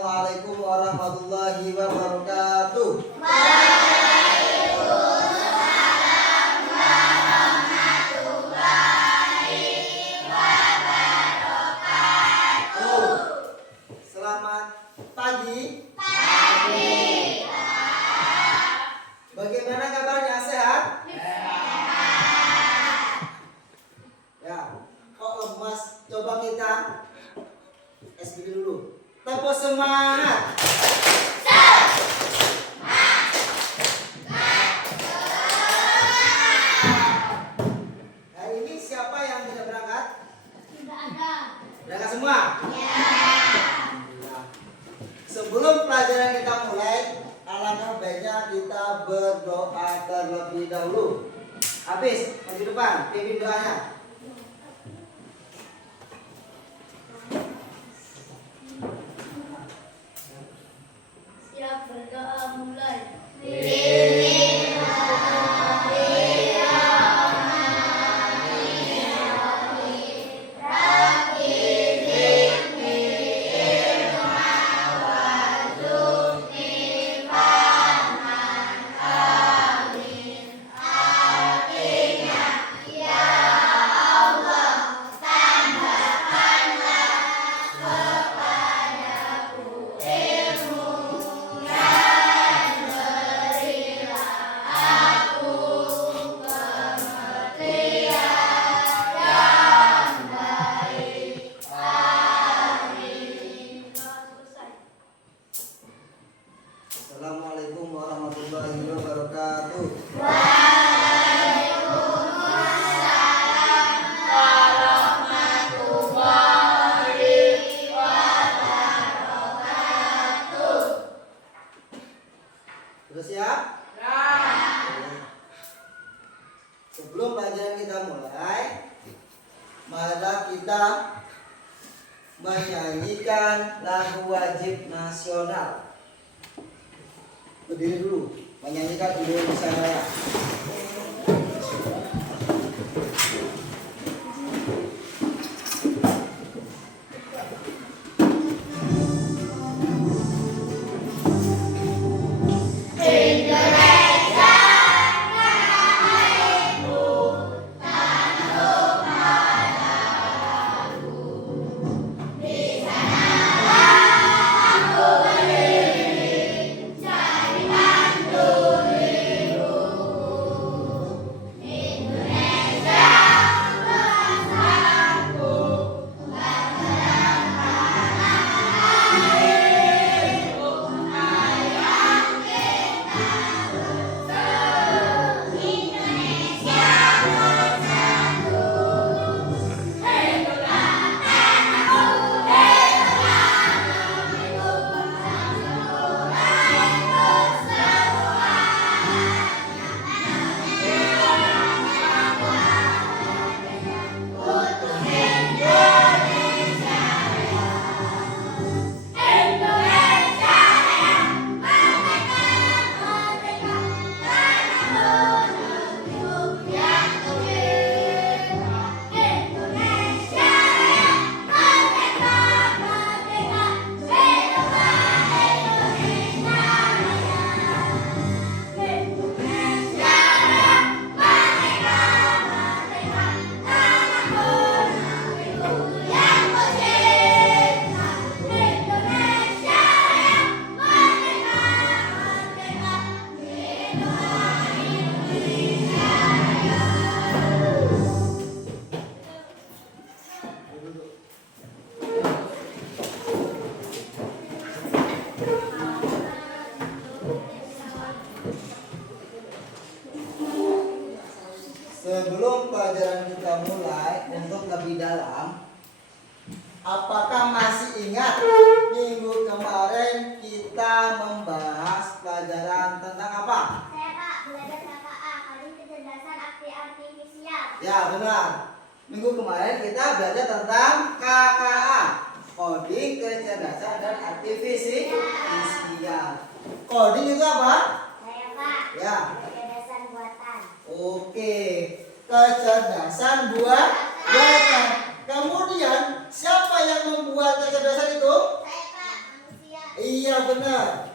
Assalamualaikum warahmatullahi wabarakatuh. Waalaikumsalam warahmatullahi wabarakatuh. Selamat pagi. Pagi. Bagaimana kabarnya? Sehat? Ya. Kok lemas? Coba kita SBB dulu. Tepuk semangat. Hari ini siapa yang tidak berangkat? Tidak ada. Berangkat semua? Ya. Alhamdulillah. Sebelum pelajaran kita mulai, alangkah baiknya kita berdoa terlebih dahulu. Habis, maju depan, pimpin doanya. Siap berdoa mulai. Assalamualaikum warahmatullahi wabarakatuh. Sudah siap? Sebelum pelajaran kita mulai, marilah kita menyanyikan lagu wajib nasional. Berdiri dulu, menyanyikan Indonesia Raya. Sebelum pelajaran kita mulai, untuk lebih dalam, apakah masih ingat minggu kemarin kita membahas pelajaran tentang apa? Saya Pak, belajar KKA, Coding Kecerdasan Artifisial. Ya, benar. Minggu kemarin kita belajar tentang KKA, Coding Kecerdasan dan Artifisial. Coding itu apa? Saya Pak. Ya. Kecerdasan buatan. Oke, kecerdasan buatan. Kemudian siapa yang membuat kecerdasan itu? Saya Pak, manusia. Iya benar.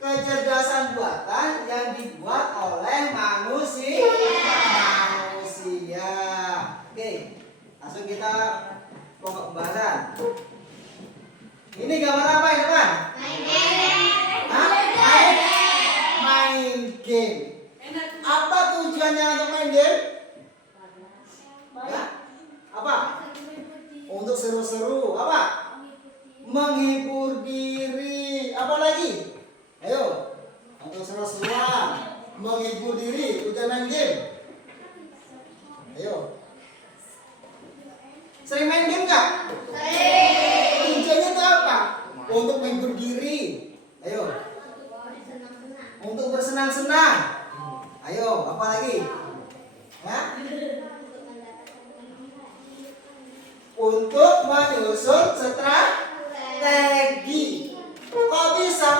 Kecerdasan buatan yang dibuat oleh manusia. Manusia. Oke, langsung kita pokok pembahasan. Ini gambar apa ya teman? Hah? Main game. Apa tujuannya untuk main game? Ya? Apa? Untuk seru-seru. Apa? Menghibur diri. Apa lagi? Ayo. Untuk seru-seruan. Menghibur diri. Udah main game. Ayo. Sering main game nggak? Tujuannya itu apa? Untuk menghibur diri. Ayo. Untuk bersenang-senang. Ayo. Apa lagi? Hah? Untuk menyusun strategi. Kok bisa?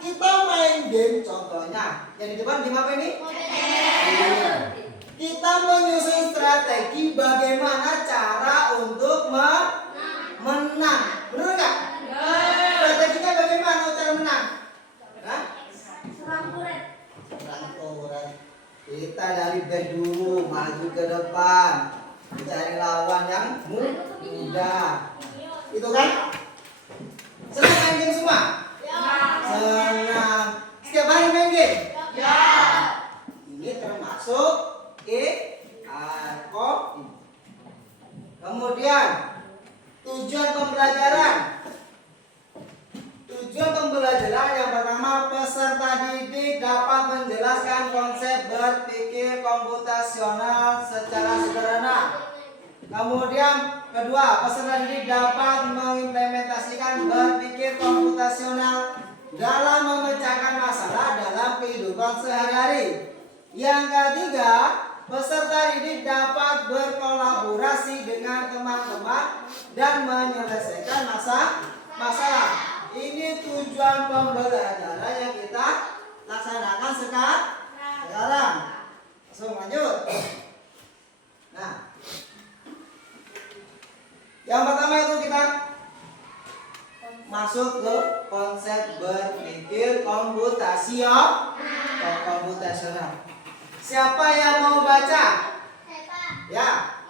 Kita main game contohnya. Yang di depan game apa ini? Iya. Kita menyusun strategi bagaimana cara untuk menang. Benar nggak? Strateginya bagaimana cara menang? Hah? Serang-serang. Kita dari back dulu, maju ke depan. Mencari lawan yang mudah. Itu kan? Senang main game semua? Senang. Setiap hari main game? Ini termasuk Kemudian tujuan pembelajaran. Tujuan pembelajaran yang pertama, peserta didik dapat menjelaskan konsep berpikir komputasional secara sederhana. Kemudian kedua, peserta didik dapat mengimplementasikan berpikir komputasional dalam memecahkan masalah dalam kehidupan sehari-hari. Yang ketiga, peserta didik dapat berkolaborasi dengan teman-teman dan menyelesaikan masalah. Ini tujuan pembelajaran yang kita laksanakan sekarang. Langsung lanjut. Nah, yang pertama itu kita masuk ke konsep berpikir komputasional. Siapa yang mau baca? Ya.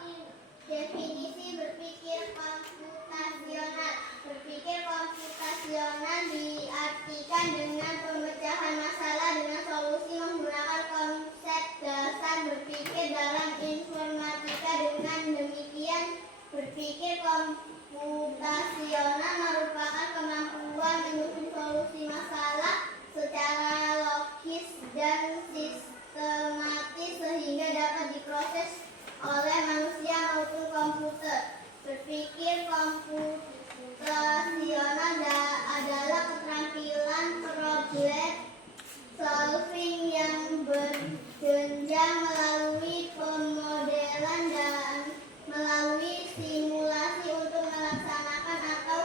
Definisi berpikir komputasional. Berpikir komputasional diartikan dengan pemecahan masalah dengan solusi menggunakan konsep dasar berpikir dalam informatika. Dengan demikian, berpikir komputasional merupakan kemampuan menyusun solusi masalah secara logis dan sistematis sehingga dapat diproses oleh manusia maupun komputer. Berpikir komputasional adalah keterampilan problem solving yang berjenjang melalui pemodelan dan melalui simulasi untuk melaksanakan atau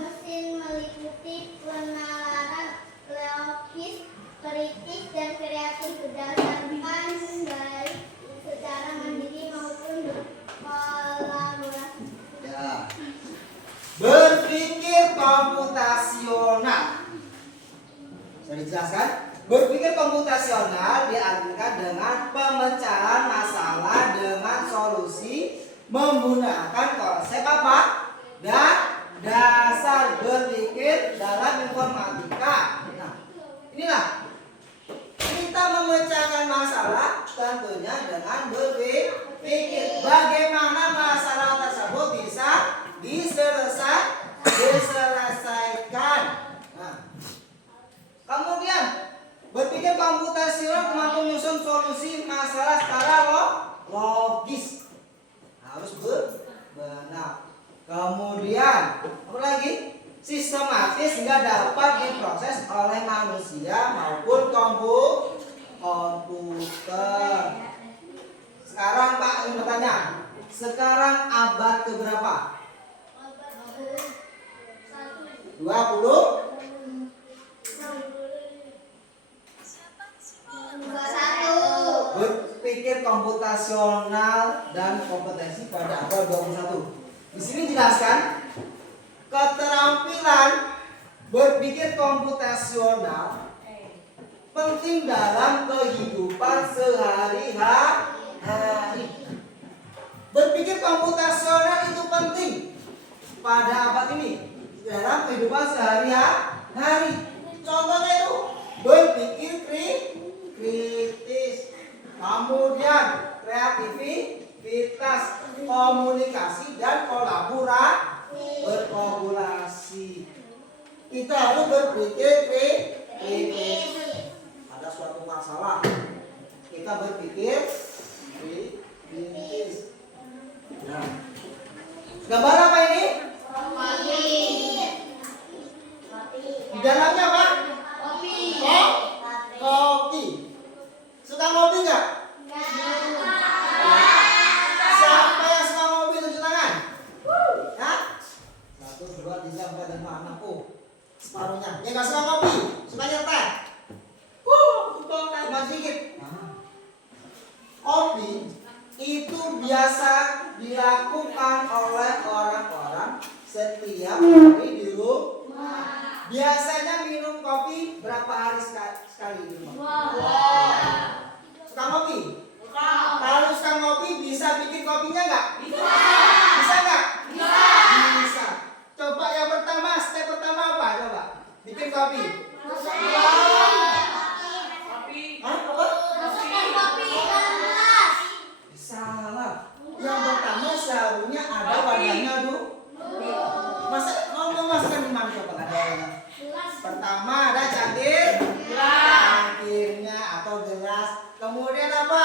mesin meliputi penalaran logis, kritis dan kreatif berdasarkan baik secara mandiri maupun berkolaborasi. Ya. Berpikir komputasional. Bisa dijelaskan? Berpikir komputasional diartikan dengan pemecahan masalah dengan solusi menggunakan konsep apa? Dasar berpikir dalam informatika. Nah, inilah kita memecahkan masalah tentunya dengan berpikir bagaimana masalah tersebut bisa diselesaikan. Nah, kemudian berpikir komputasional mampu menyusun solusi masalah secara logis. Harus benar. Kemudian apa lagi? Sistematis sehingga dapat diproses oleh manusia maupun komputer. Sekarang Pak ingin bertanya, sekarang abad keberapa? 20? 21. Berpikir komputasional dan kompetensi pada abad 21. Di sini jelaskan berpikir komputasional penting dalam kehidupan sehari-hari. Berpikir komputasional itu penting pada abad ini dalam kehidupan sehari-hari. Contohnya itu berpikir kritis, kemudian kreativitas, komunikasi dan berkolaborasi. Kita harus berpikir kritis. Ada suatu masalah, kita berpikir kritis. Nah, gambar apa ini? Di dalamnya apa? Kopi. Suka ngopi nggak? Siapa yang suka ngopi tunjuk tangan? Hah? 1, 2, 3, 4, 5, 6. Separuhnya. Yang nggak suka ngopi, sukanya teh. Cuma sedikit. Kopi itu biasa dilakukan oleh orang-orang setiap hari di rumah. Biasanya minum kopi berapa hari sekali di rumah? Suka ngopi? Kalau suka ngopi bisa bikin kopinya nggak? Bisa nggak? Bisa. Coba yang pertama, step pertama apa? Coba bikin kopi. Hah? Apa? Salah. Yang pertama seharusnya ada wadahnya dulu. Mau masukkan di mana coba ada wadahnya? Pertama ada cangkirnya atau gelas. Kemudian apa?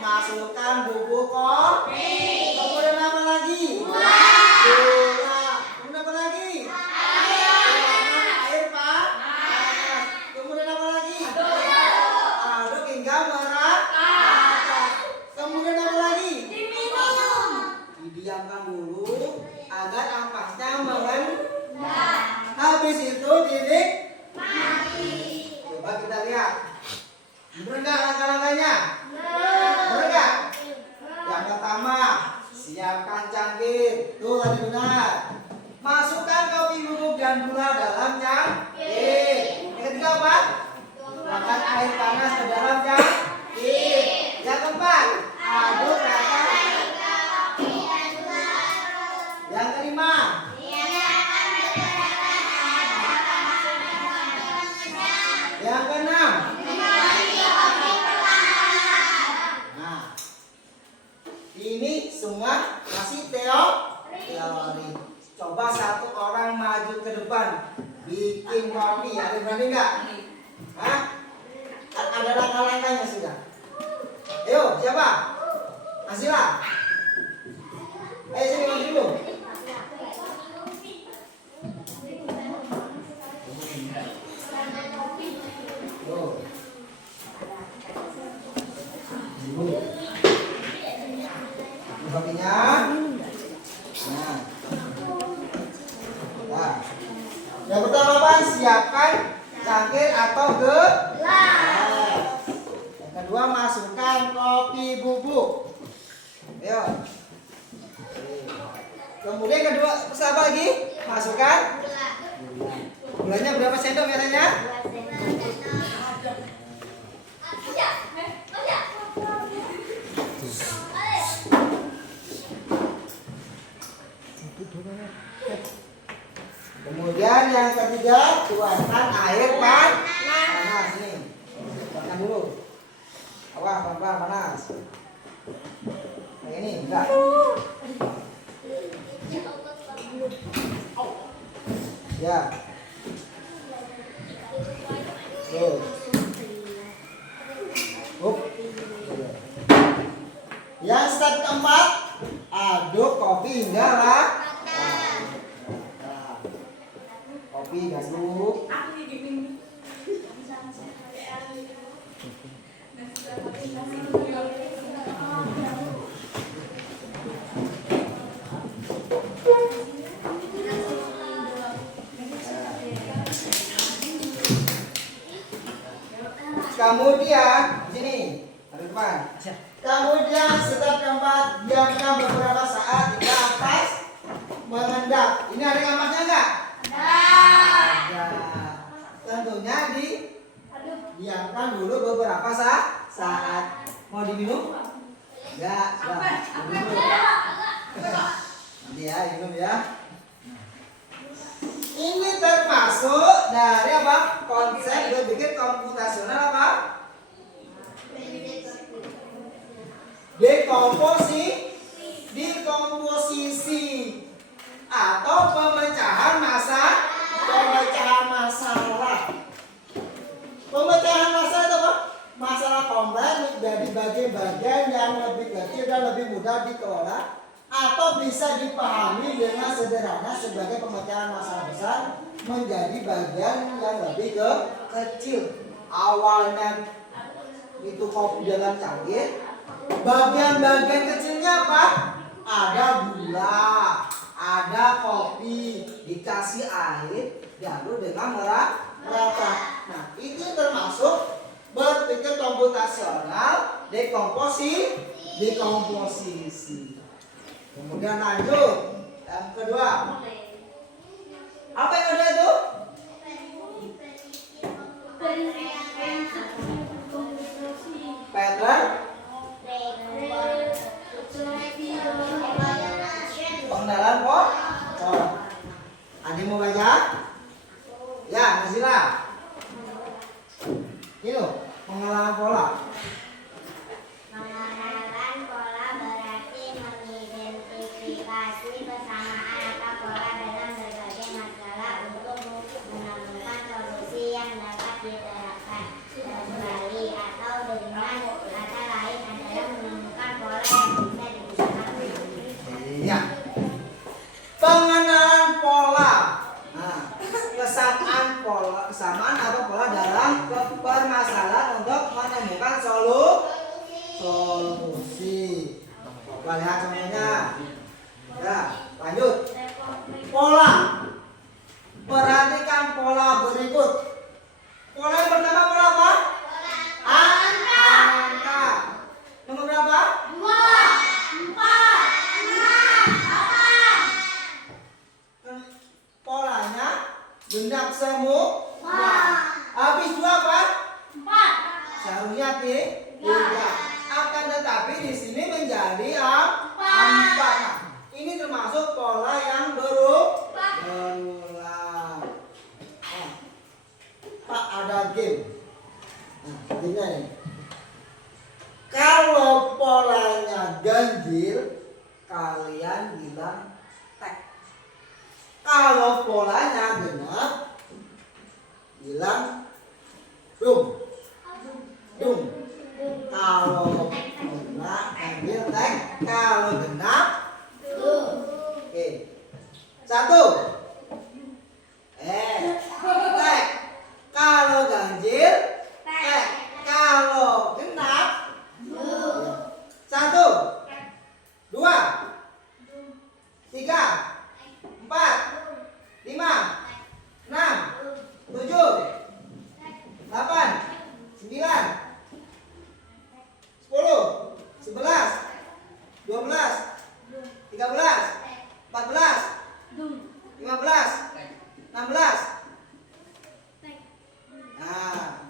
Masukkan bubuk kopi. Kemudian apa lagi? Gula. Kemudian apa lagi? Air panas. Kemudian apa lagi? Aduk hingga merata. Kemudian apa lagi? Didiamkan dulu agar ampasnya mengendap. Habis itu dinikmati. Coba kita lihat. Benar nggak langkah-langkahnya? Benar nggak? Yang pertama, siapkan cangkir. Tuh tadi benar. Masukkan kopi bubuk dan gula dalam cangkir. Yang ketiga apa? Masukkan air panas ke dalam cangkir. Yang keempat, aduk rata. Yang kelima, yang keenam. Nah, ini semua masih teori. Coba satu orang maju ke depan bikin kopi, ada berani nggak? Hah? Ada langkah-langkahnya sudah. Ayo, siapa? Asila. Ayo sini maju dulu. Kopinya. Nah. Yang pertama apa? Siapkan cangkir atau gelas. Yang kedua masukkan kopi bubuk. Ayo. Kemudian kedua apa lagi? Masukkan gula. Gulanya berapa sendok biasanya? 2 sendok. Kemudian yang ketiga, tuangkan air panas. Nih, tuangkan dulu. Awas, pelan-pelan panas. Kayak ini, enggak. Ya. Tuh. Yang step keempat, aduk kopi hingga rata. Kopi diaduk. Kemudian sini, ada depan. Kemudian step keempat, diamkan beberapa saat hingga ampas mengendap. Ini ada yang ampasnya enggak? Ada. Tentunya diamkan dulu beberapa saat. Mau diminum? Enggak, sudah. Diminum. Nanti ya, minum ya. Ini termasuk dari apa? Konsep berpikir komputasional apa? Dekomposisi atau pemecahan masalah. Pemecahan masalah itu apa? Masalah kompleks menjadi bagian-bagian yang lebih kecil dan lebih mudah dikelola atau bisa dipahami dengan sederhana sebagai pemecahan masalah besar menjadi bagian yang lebih kecil. Awalnya itu kopi dalam cangkir, bagian-bagian kecilnya apa? Ada gula, ada kopi, dikasih air, lalu dengan merata. Nah, itu termasuk berpikir komputasional, dekomposisi. Kemudian lanjut yang kedua. Apa yang ada itu? Pattern pengenalan pola. Ada yang mau baca? Ya, Nazila. Ini loh, pengenalan pola. Pengenalan pola berarti mengidentifikasi persamaan atau pola dalam berbagai masalah untuk menemukan solusi yang dapat diterapkan kembali atau dengan kata lain adalah menemukan pola yang bisa digunakan. Ya. Pengenalan pola. Nah, kesamaan atau pola dalam permasalahan untuk menemukan solusi. Coba lihat contohnya. Ya, lanjut. Pola. Perhatikan pola berikut. Pola yang pertama pola apa? Angka. Nomor berapa? 2, 4, 6, 8. Polanya genap semua. Wah. Habis 2 apa? 4. Seharusnya 3. Akan tetapi di sini menjadi 4. Nah, ini termasuk pola yang berulang. Pak, ada game. Nah, gini nih. Kalau polanya ganjil, kalian bilang tek. Kalau polanya genap, bilang dung. Kalau genap ambil tek, kalau genap oke. 1 tek. Kalau ganjil tek. Kalau genap 1 2 3 4 5 6 7 8 9 10 11 12 13 14 15 16. Nah,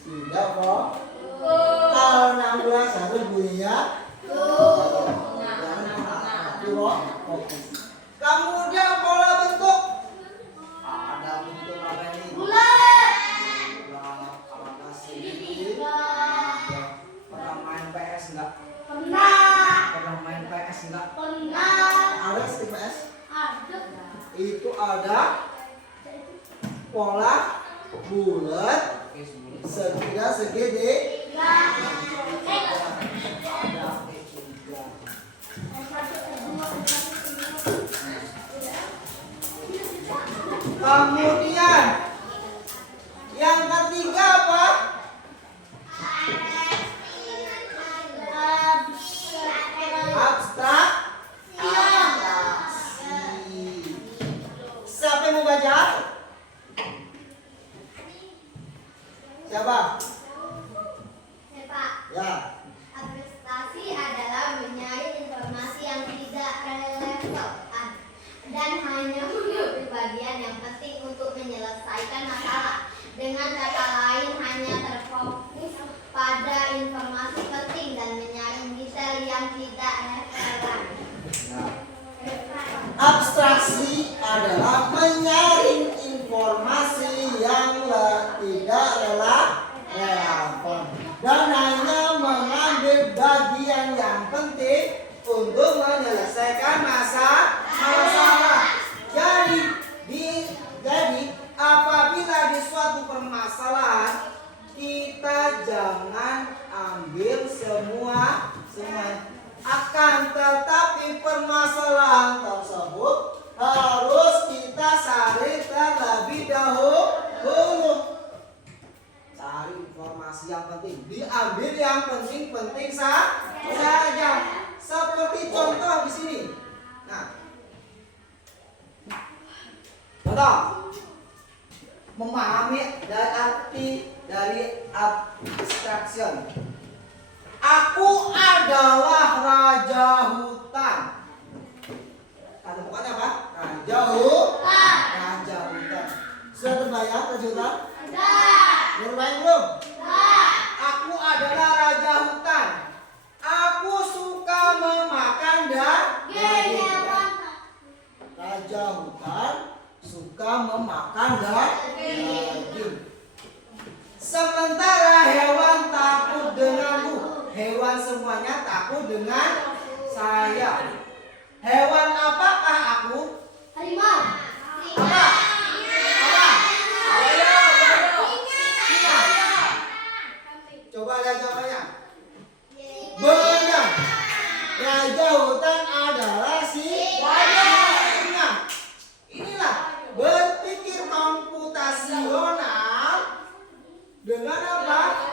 sudah kok. Kalau 16 harus bunyinya kemudian pola bentuk. Ada bentuk apa ini? Bulat. Apakah sini? Pernah main PS enggak? Pernah. Pernah main PS enggak? Pernah. Ada stick PS? Ada. Itu ada pola bulat segitiga kemudian yang ketiga apa? Abstraksi. Siapa yang mau baca? Siapa? Ya. Abstraksi adalah menyaring informasi yang tidak relevan dan hanya mengambil bagian yang penting untuk menyelesaikan masalah. Dengan kata lain, hanya terfokus pada informasi penting dan menyaring detail yang tidak relevan. Abstraksi adalah menyaring informasi yang tidak relevan dan hanya mengambil bagian yang penting untuk menyelesaikan masalah. Jadi apabila di suatu permasalahan kita jangan ambil semua. Akan tetapi permasalahan tersebut harus kita cari terlebih dahulu. Cari informasi yang penting, diambil yang penting-penting saja. Seperti contoh di sini. Nah, contoh memahami dari arti dari abstraction. Aku adalah raja hutan. Kata pokoknya apa? Raja hutan. Sudah terbayang raja hutan? Terbayang belum? Aku adalah raja hutan. Aku suka memakan daging. Raja hutan suka memakan daging. Sementara hewan takut denganku. Hewan semuanya takut dengan saya. Hewan apakah aku? Harimau. Apa? Singa. Coba lihat jawabannya. Benar. Raja hutan adalah singa. Inilah berpikir komputasional dengan apa?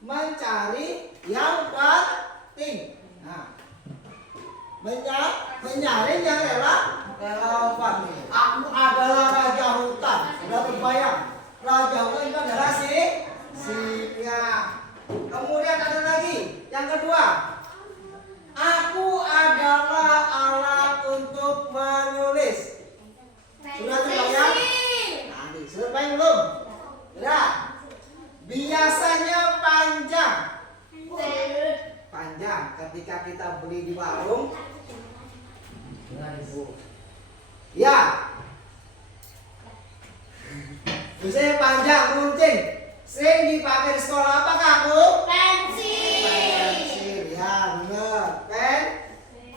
Mencari yang penting. Nah, menyaring yang relevan. Aku adalah raja hutan. Sudah terbayang? Raja hutan itu adalah singa. Kemudian ada lagi yang kedua. Aku adalah alat untuk menulis. Sudah terbayang? Nanti sudah terbayang belum? Sudah. Biasanya panjang ketika kita beli di warung. Ya. Biasanya panjang, runcing. Sering dipakai di sekolah. Apakah aku? Pensil. Ya, benar.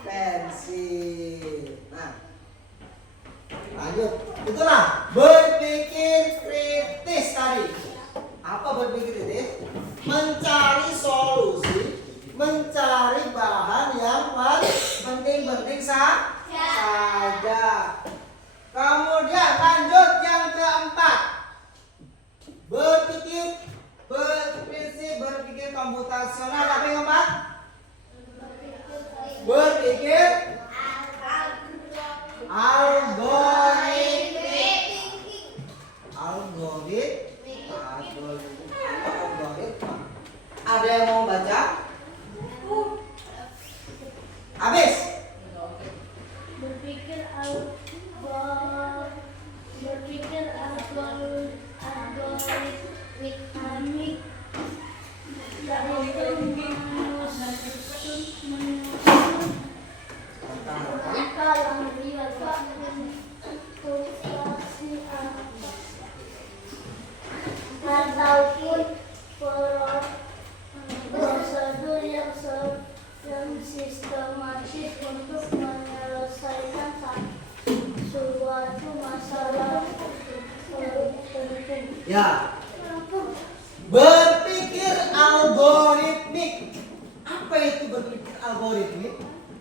Pensil. Nah, lanjut. Itulah berpikir kritis tadi. Apa berpikir kritis? Mencari solusi, mencari bahan yang penting-penting saja. Kemudian lanjut yang keempat. Berpikir komputasional. Apa yang keempat? Berpikir algoritma. Ada yang mau baca? Habis. Berpikir algoritmik ataupun prosedur yang sistematis untuk menyelesaikan suatu masalah penting. Ya. Berpikir algoritmik. Apa itu berpikir algoritmik?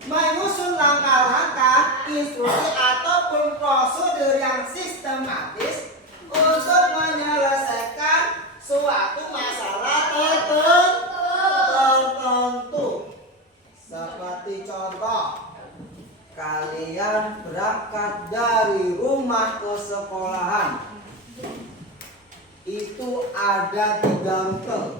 Menyusun langkah-langkah, instruksi ataupun prosedur yang sistematis untuk menyelesaikan suatu masalah tertentu. Seperti contoh, kalian berangkat dari rumah ke sekolahan. Itu ada 3 rute.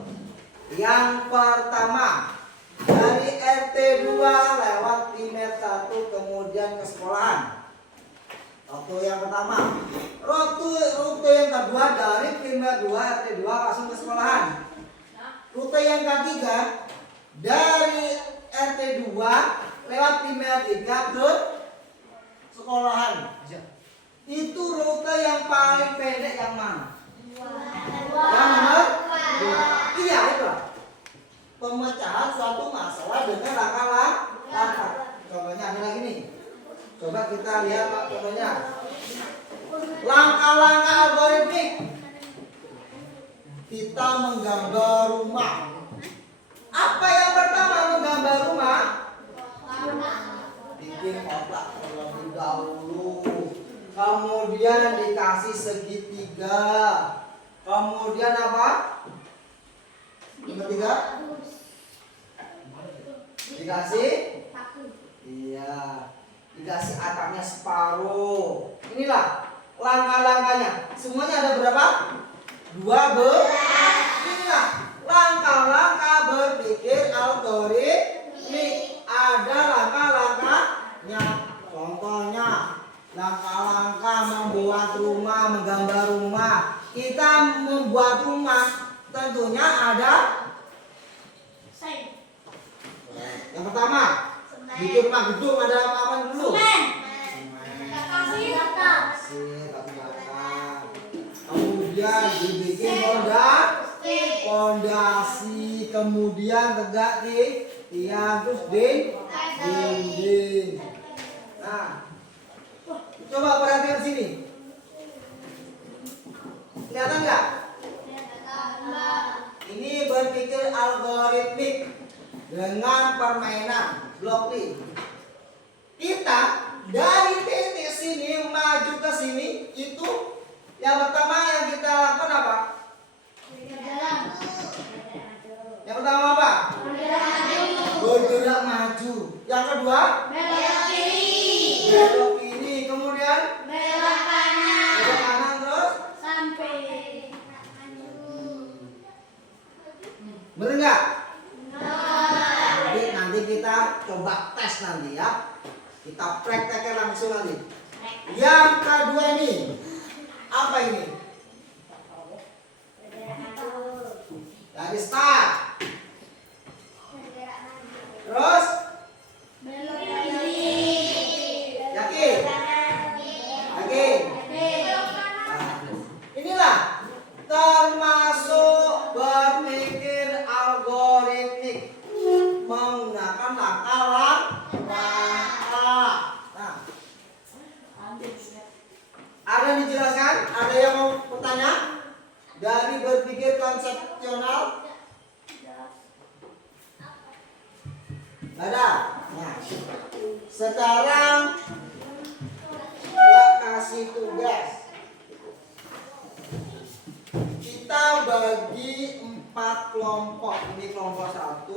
Yang pertama, dari RT 2 lewat Primer 1 kemudian ke sekolahan. Rute yang pertama. Rute yang kedua dari primer 2 RT 2 langsung ke sekolahan. Rute yang ketiga dari RT 2 lewat primer 3 ke sekolahan. Itu rute yang paling pendek yang mana? Yang nomor 2. Iya, itulah. Pemecahan suatu masalah dengan langkah-langkah. Contohnya ada lagi nih. Coba kita lihat Pak contohnya. Langkah-langkah algoritmik. Kita menggambar rumah. Apa yang pertama menggambar rumah? Bikin kotak terlebih dahulu. Kemudian dikasih segitiga. Kemudian apa? Nomor 3. Dikasih? Iya. Dikasih atapnya separuh. Inilah langkah-langkahnya. Semuanya ada berapa? 12. Inilah langkah-langkah berpikir algoritmik. Ada langkah-langkahnya. Contohnya langkah-langkah membuat rumah, menggambar rumah. Kita membuat rumah tentunya ada. Yang pertama, bikin rumah gedung ada apa dulu? Kemudian dibikin pondasi, kemudian tegak di tiang, terus dinding. Nah, coba perhatikan sini. Kelihatan nggak? Ini berpikir algoritmik dengan permainan blok list. Kita dari titik sini maju ke sini, itu yang pertama yang kita lakukan apa? Yang pertama apa? Bergerak maju. Yang kedua? Belok kiri. Kemudian? Belok kanan terus? Bener nggak? Nanti kita coba tes nanti ya. Kita prakteknya langsung nanti. Yang kedua ini apa ini? Dari start. Terus? Yakin? Yakin? Nah, inilah termasuk berpikir algoritmik menggunakan langkah-langkah. Nah, ada yang dijelaskan? Ada yang mau bertanya? Dari berpikir konsepsional? Ada? Nah, sekarang kita kasih tugas. Kita bagi 4 kelompok. Ini kelompok 1,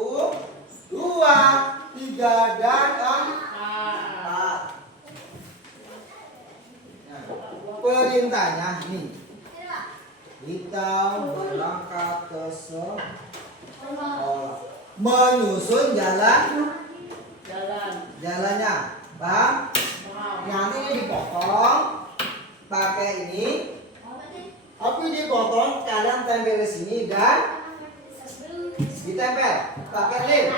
2, 3, dan 4. Nah, perintahnya nih. Kita berangkat ke sekolah. Menyusun jalannya, Bang. Nanti ini dipotong pakai ini. Tapi dipotong, kalian tempel di sini dan ditempel pakai lem.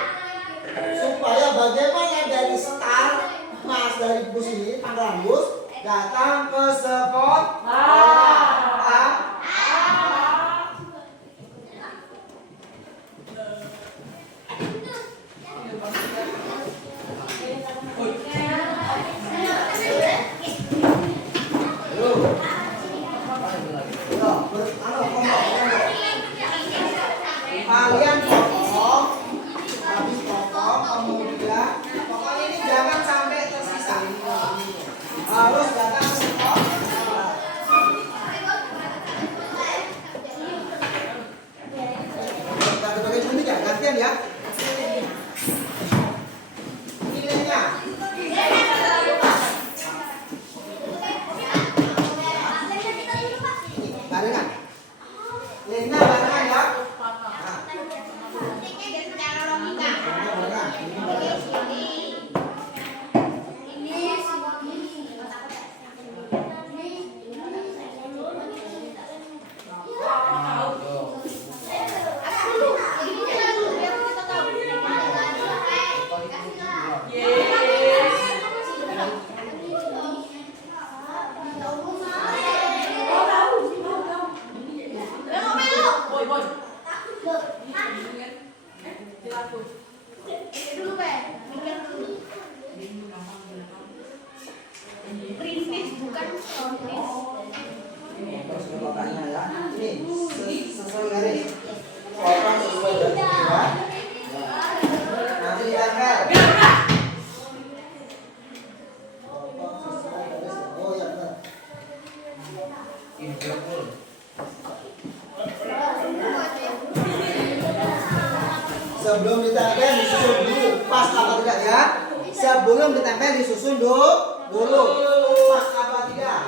Supaya bagaimana dari start Mas dari bus ini pangkalan bus datang ke sekolah. Kalian potong, habis potong, kemudian pokoknya ini jangan sampai tersisa. Harus datang ke sekolah. Kita bagi bunyi ya, gantian ya. Nilainya. Barengan. Nilainya barengan ya. Terus ke bapaknya ya. Ini sesuai garis. Potong sesuai garis ya. Nanti ditempel. Potong sesuai garis. Oh ya benar. Sebelum ditempel disusun dulu. Pas apa tidak ya? Sebelum ditempel disusun dulu. Pas apa tidak?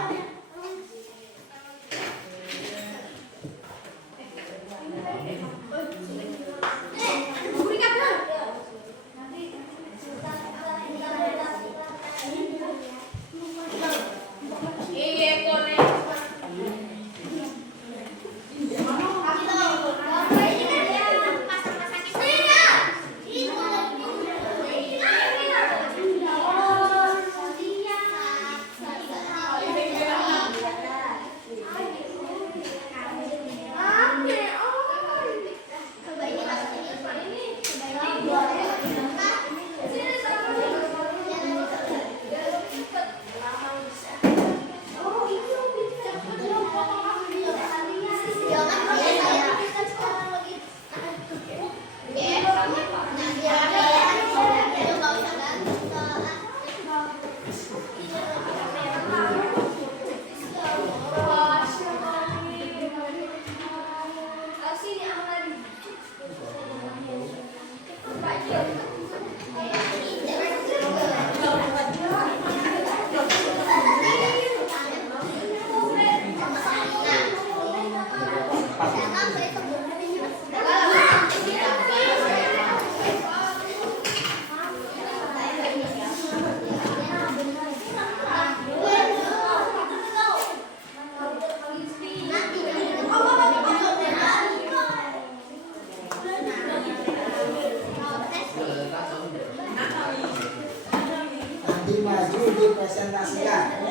Maju dipresentasikan.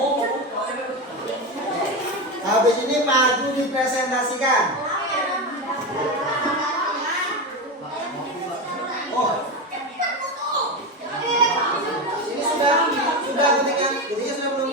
Habis ini maju dipresentasikan. Oh. Ini sudah ketiknya sudah belum?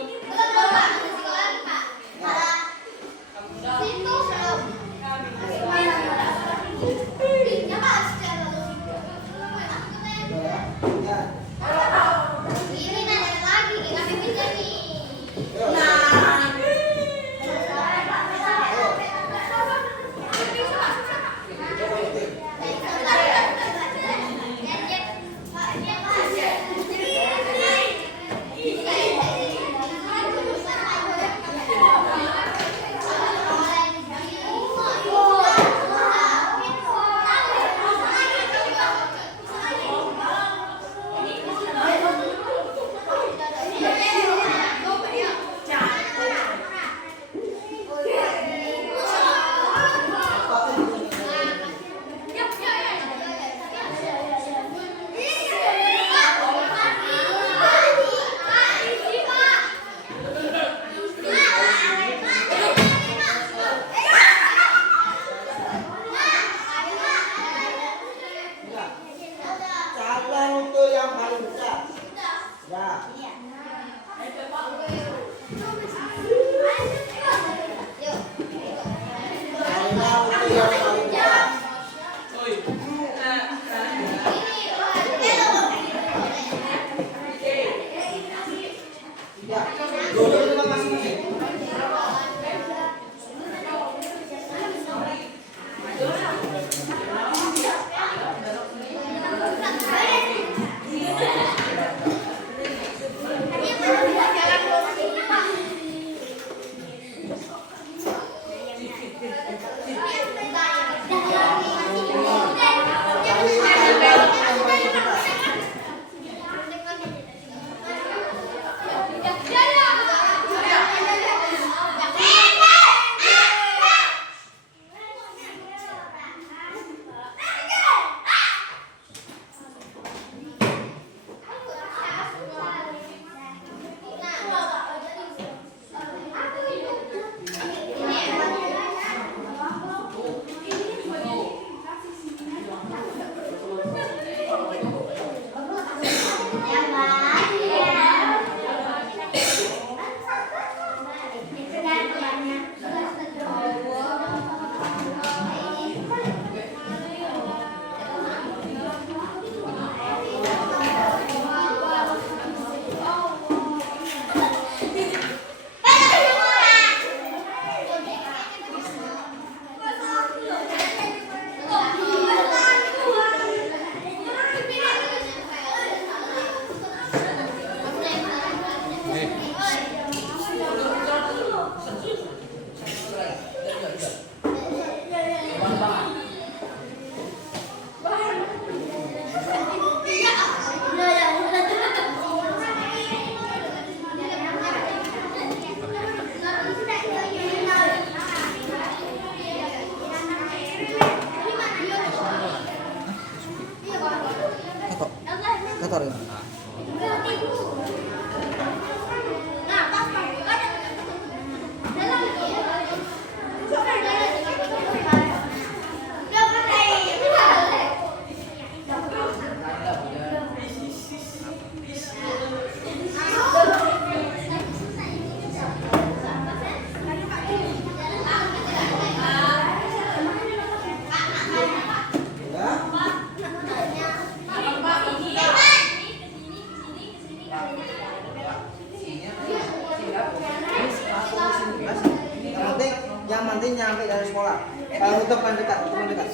nanti nyampe dari sekolah. Kalau tutup kan dekat, tutup dekat.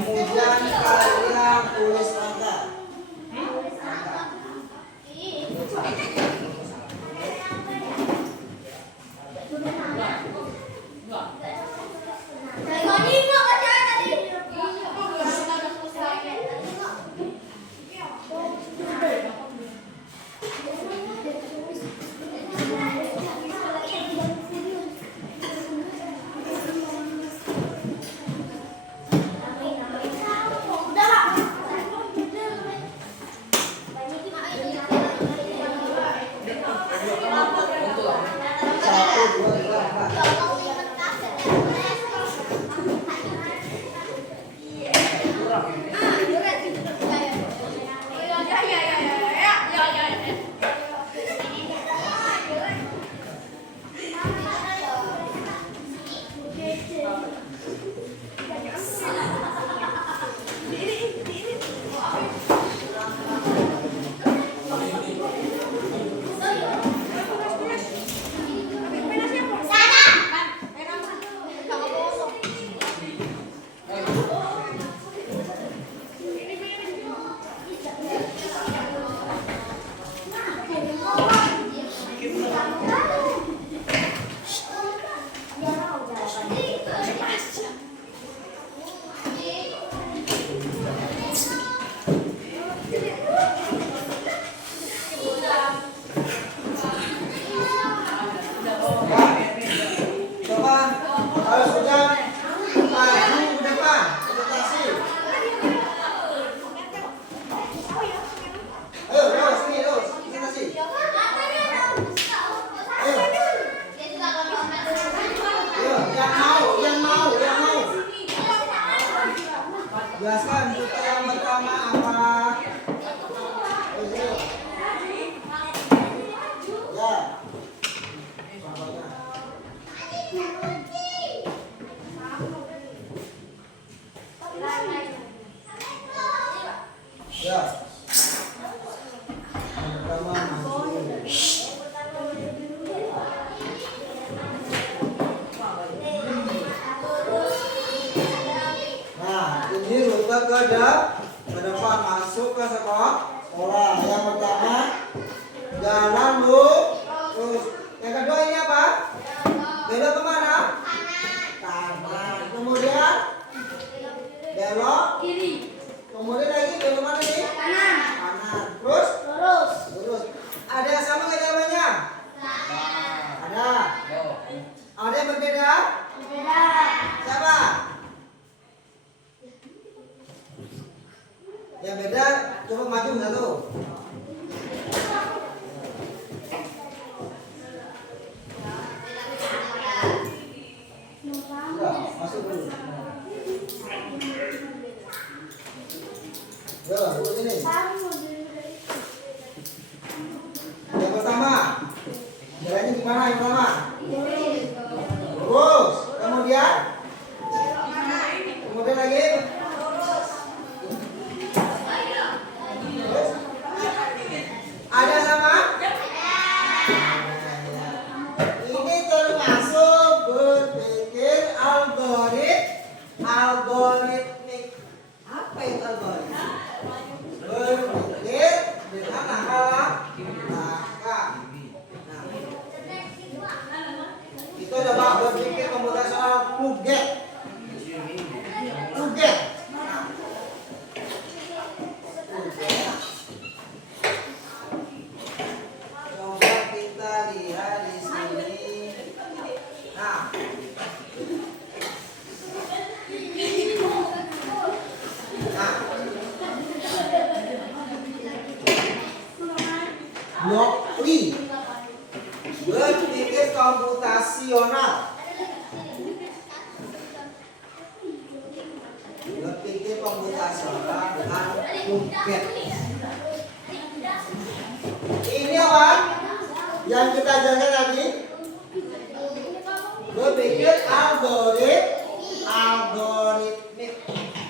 Kemudian kalian tulis angka. Satu, dua, tiga, empat. Coba kalau sudah maju ke depan, presentasi. Ayo, terus sini terus, presentasi. Ayo, yang mau. Jelaskan buku yang pertama apa? Ayo. Ya. Ya. Pertama nah, ini rute ke depan masuk ke sekolah. Yang pertama jalan lurus. Yang kedua ini apa? Belok kemana? Kanan. Kemudian belok Kiri. kemudian lagi belok mana nih? Kanan. Kanan. Terus Lurus. ada yang sama nggak jawabannya? Ada. Ada yang berbeda? Beda. Siapa? Yang beda coba maju satu. Sudah, masuk dulu. Ya, ikut ini. Yang pertama, jalannya gimana yang pertama? Terus, kemudian lagi. Terus, ada sama? Ini termasuk berpikir algoritmik. Apa itu algoritmik? Berpikir dengan akal belakang. Nah, itu coba berpikir komputer soal Puget. komputasional. Berpikir komputasional dengan UGET. Ini apa? Yang kita ajarkan tadi. Berpikir algoritmik.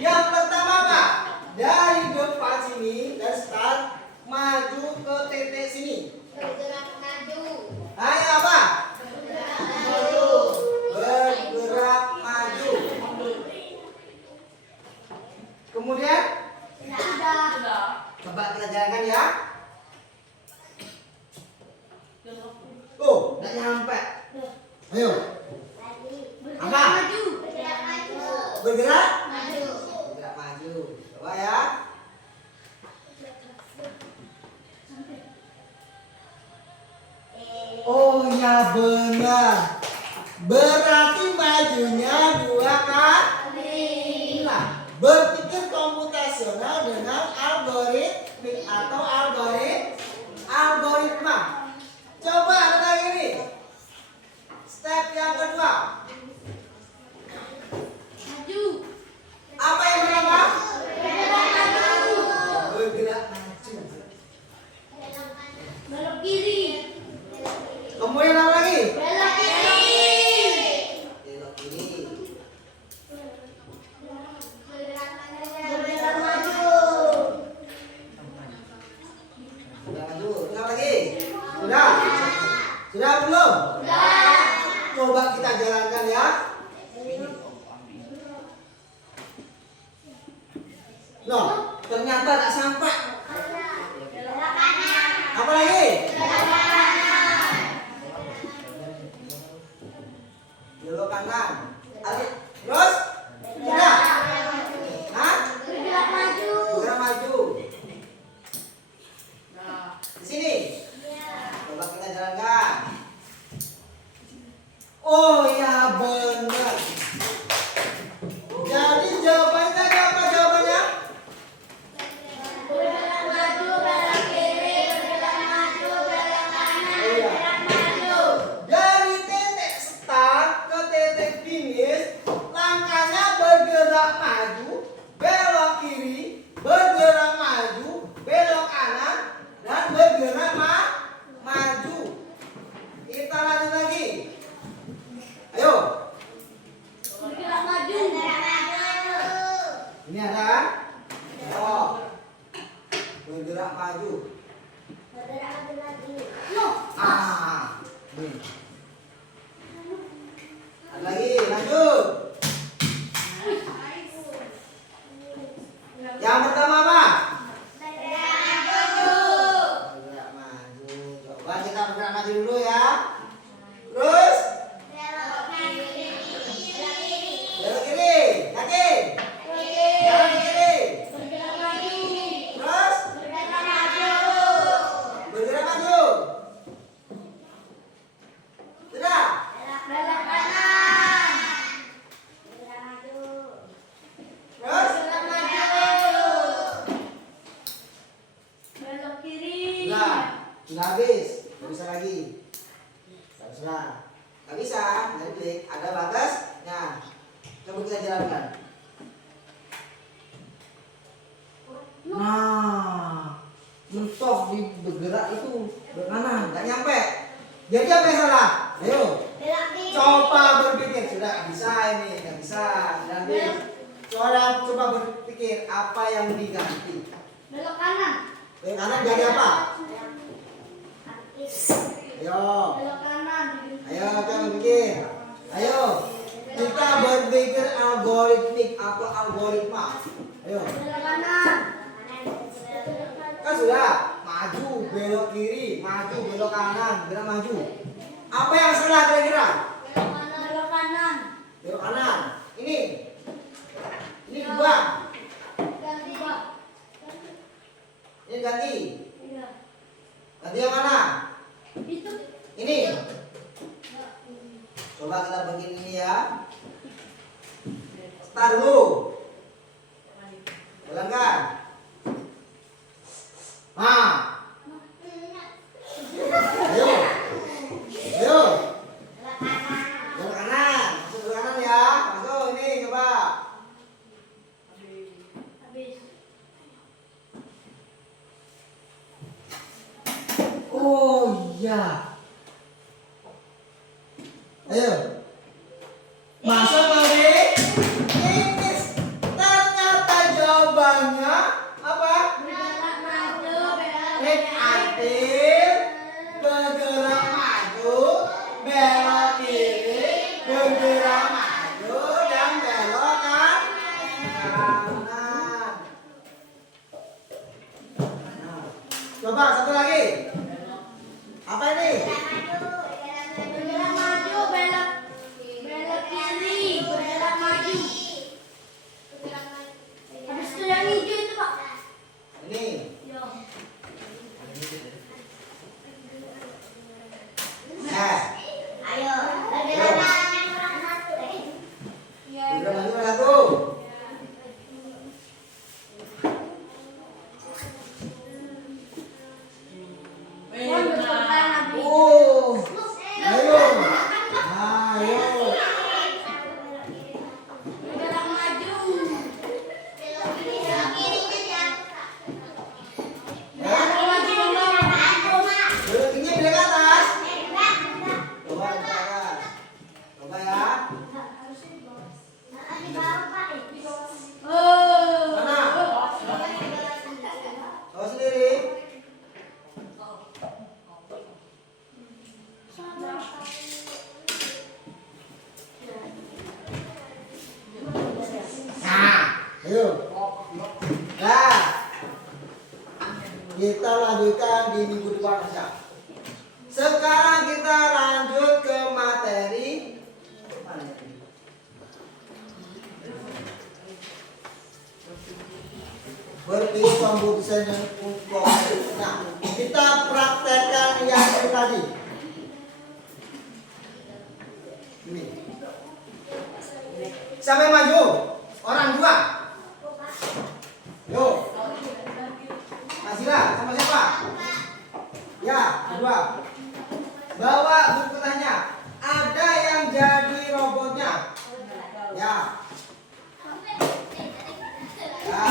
Yang pertama apa? Dari depan sini dan start maju ke titik sini. Bergerak maju. Ayo apa? Bergerak maju. Kemudian coba kita jalankan ya. Tuh, nggak nyampe. Ayo. Apa? Bergerak maju. Bergerak? Maju. Bergerak maju. Coba ya. Oh ya benar. Berarti majunya dua kali. Nah, berpikir komputasional dengan algoritmik atau algoritma. Coba ada lagi nih. Step yang kedua. Maju. Apa yang pertama? Bergerak maju. Bergerak maju. Belok kiri. Kemudian apa lagi? Belok kiri. Belok kiri. Bergerak maju. Sudah maju. Ulang lagi. Sudah. Sudah belum? Sudah. Coba kita jalankan ya. Loh, ternyata tak sampai. Belok kanan. Apa lagi? Belok kanan. Belok kanan. Terus? Sudah. Hah? Bergerak maju. Bergerak maju. Di sini. Coba kita jalankan. Oh ya benar. Jadi jawabannya tadi apa jawabannya? Bergerak maju, belok kiri, bergerak maju, belok kanan, Iya. bergerak maju. Dari titik start ke titik finish, langkahnya bergerak maju, belok kiri, bergerak maju, belok kanan, dan bergerak maju. Kita lanjut lagi. Ayo, Bergerak maju. Bergerak maju. ini ada kan? Oh, bergerak maju. Bergerak maju lagi. No. Ah, nih. Ada lagi, lanjut. Yang pertama apa? Bergerak maju. Bergerak maju. Coba kita bergerak maju dulu ya. Terus Belok kiri. Belok kiri. belok kiri. Yakin? Kiri. Jalan ke kiri. Bergerak maju. Terus Bergerak maju. bergerak maju. Sudah. Belok kanan. Bergerak maju. Terus Bergerak maju. Belok kiri. sudah. Sudah habis. Nggak bisa lagi. Sudah. Nggak bisa. Jadi klik. Ada batasnya. Coba kita jalankan. Nah, mentok di bergerak itu berkanan, nggak nyampe. Jadi apa yang salah? Ayo, Belok kiri. coba berpikir. Sudah nggak bisa ini, nggak bisa. Sudah habis. Coba berpikir apa yang diganti. Belok kanan. Yang kanan jadi apa? Ayo, Belok kanan. ayo kita berpikir. Ayo, kita berpikir algoritmik atau algoritma. Ayo, Belok kanan. kan sudah maju, belok kiri, maju, belok kanan, gerak maju. Apa yang salah kira-kira? Belok kanan. Belok kanan. Ini dua. Ganti. Ini ganti. Iya. Ganti yang mana? Itu. Ini. Coba kita bikin ini ya. Start dulu. Jalankan. Nah, ayo, ayo. Iya. Ayo. Masuk lagi. Ini ternyata jawabannya apa? Rektil bergerak maju, belok kiri, bergerak maju dan belok kanan. Nah, coba satu lagi. Apa ini? Bergerak maju, belok kiri, bergerak maju. Habis itu yang hijau itu, Pak. Ini. Ayo, bergerak maju. Bergerak maju satu. Oh, ayo. Ayo. Bergerak maju. Belok kiri. Ya. Beloknya bilang ke atas. Coba ke atas. Coba ya. Mana? Kau sendiri. Nah, ayo. Nah, kita lanjutkan di minggu depan saja. Sekarang kita lanjut ke materi mana ini? Berpikir komputer dan komputer. Nah, kita praktekkan yang itu tadi. Ini. Sampai maju. Orang dua. Yuk. Masihlah sama siapa? Ya, dua. Bawa buku tanya. Ada yang jadi robotnya? Ya. Ya.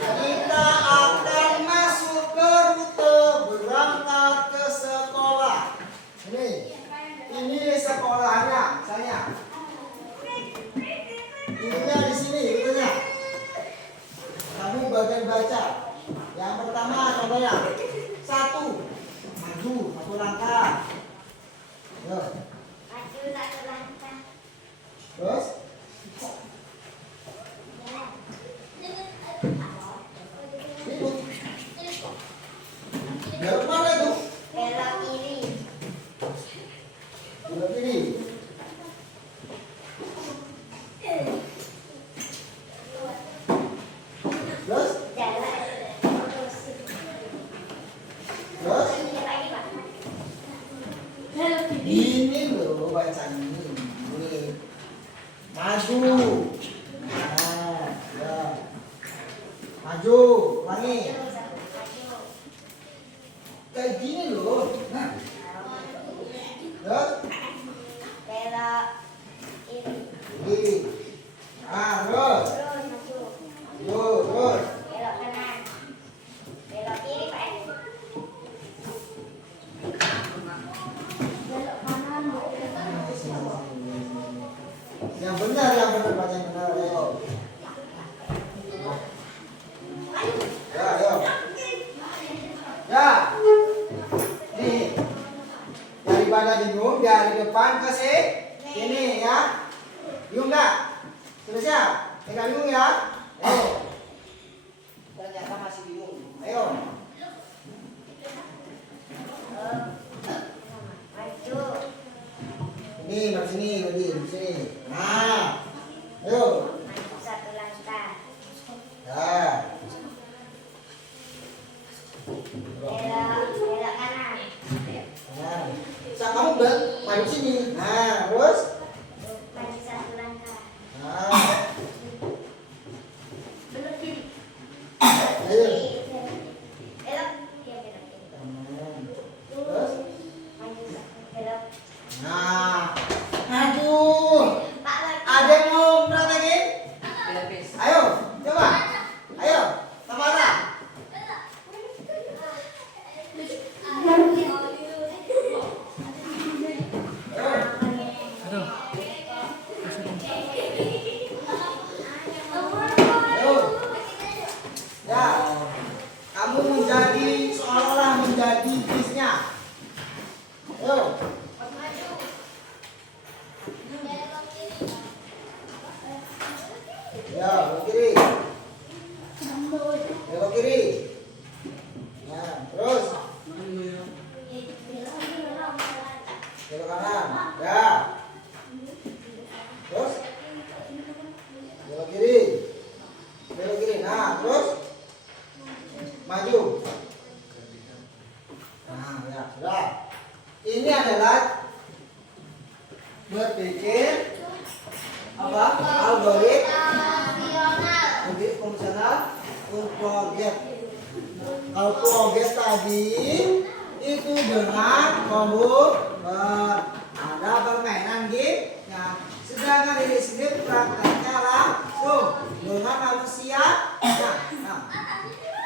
Kita akan masuk ke rute berangkat ke sekolah. Ini sekolahnya saya. Ininya di sini, rutenya. Kamu bagian baca. Yang pertama contohnya. 1. Maju, 1 langkah. Yo. Terus? Itu. Belok mana itu? Belok kiri. Belok kiri. Terus? Terus? Ini loh bacanya ini. Maju. Nah, ya. Maju, ulangi. Kayak gini loh. Nah. Terus? Belok kiri. Kiri. Ah, terus. Terus maju. Terus. Belok kanan. Belok kiri, Pak. Belok kanan. Yang benar baca yang benar. Ayo. Ya, ayo. Ya. Nih. Daripada bingung dari depan ke sini ya. Bingung enggak? Sudah siap? Enggak bingung ya? Ayo. Ternyata masih bingung. Ayo. Maju. Ini di sini, di sini. Nah. Ayo. Maju 1 langkah. Ya. Belok kanan. Nah. Saat kamu maju sini. Nah, terus? Maju 1 langkah. Nah. Belok kiri. Ayo. Belok. Dia belok kiri. Terus? Maju belok. Nah. Aduh. Pak, lagi. Ada yang mau praktekin? Ayo, coba. Ayo, sama Ara. kanan. Ya. Terus belok kiri. Belok kiri. Nah, terus maju. Nah, ya, sudah. Ini adalah berpikir apa? Algoritma fungsional proget. Kalau proget tadi itu dengan komputer ada permainan game. Nah, sedangkan ini sendiri prakteknya langsung dengan manusia. Nah,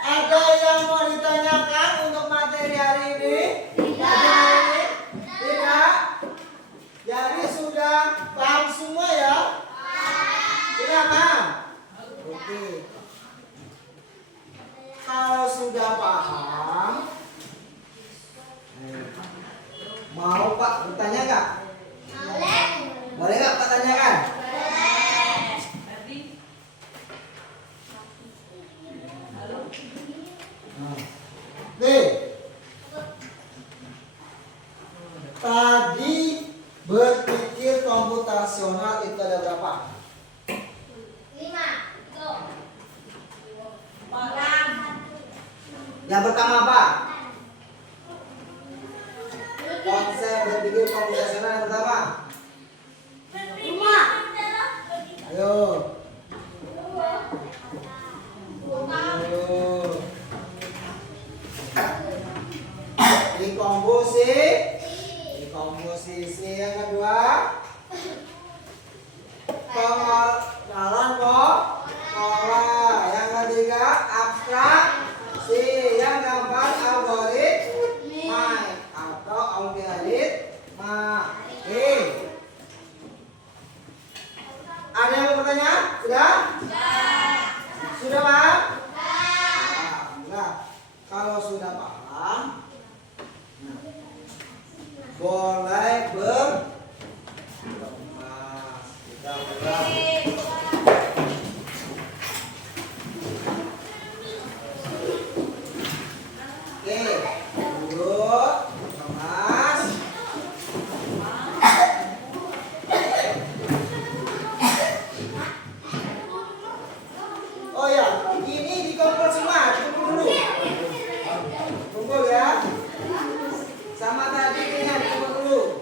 ada yang mau ditanyakan untuk materi hari ini? Tidak. Jadi sudah paham semua ya? Sudah paham? Oke. Kalau sudah paham, mau Pak bertanya nggak? Boleh. Boleh nggak Pak tanyakan? Oke. Tadi berpikir komputasional itu ada berapa? 5. Yang pertama apa? Konsep berpikir komputasional yang pertama. Ayo. Komposisi yang kedua. Pengenalan pola. Yang ketiga abstraksi. Yang keempat algoritma atau algoritma. Oke. Ada yang mau bertanya? Sudah? Sudah Pak? Alhamdulillah. Kalau sudah paham, boleh kita mulai. Oke, duduk, kemas. Oh ya, ini dikumpul semua, dikumpul dulu. Kumpul ya. Sama tadi ini dikumpul dulu.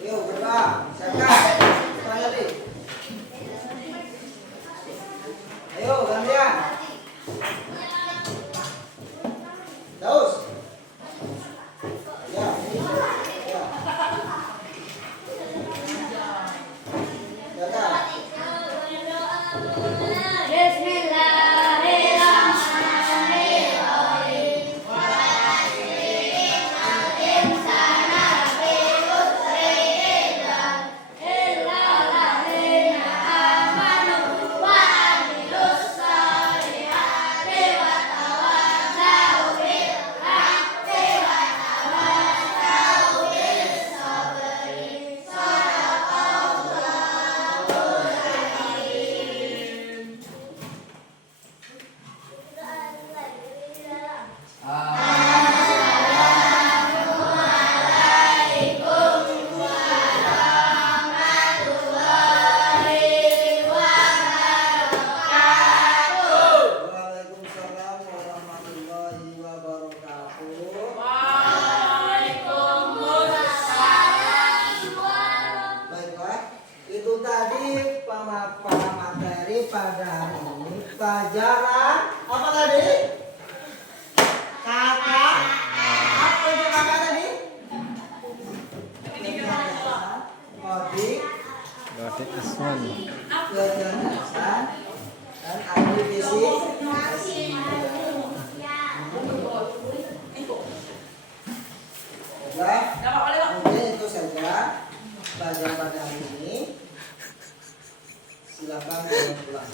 Yuk, berdoa. Siapkan. Tanya tadi. Ayo, gantian. Daus. Ya, ini. Ya. Siapkan. Waalaikumsalam warahmatullahi wabarakatuh. Baiklah, itu tadi pemaparan materi pada hari ini. Pelajaran apa tadi? Kata. Apa itu kata tadi? Modik, Aswan. keganasan, dan aktivisi. Mungkin itu saja pelajaran pada hari ini. Silakan pulang.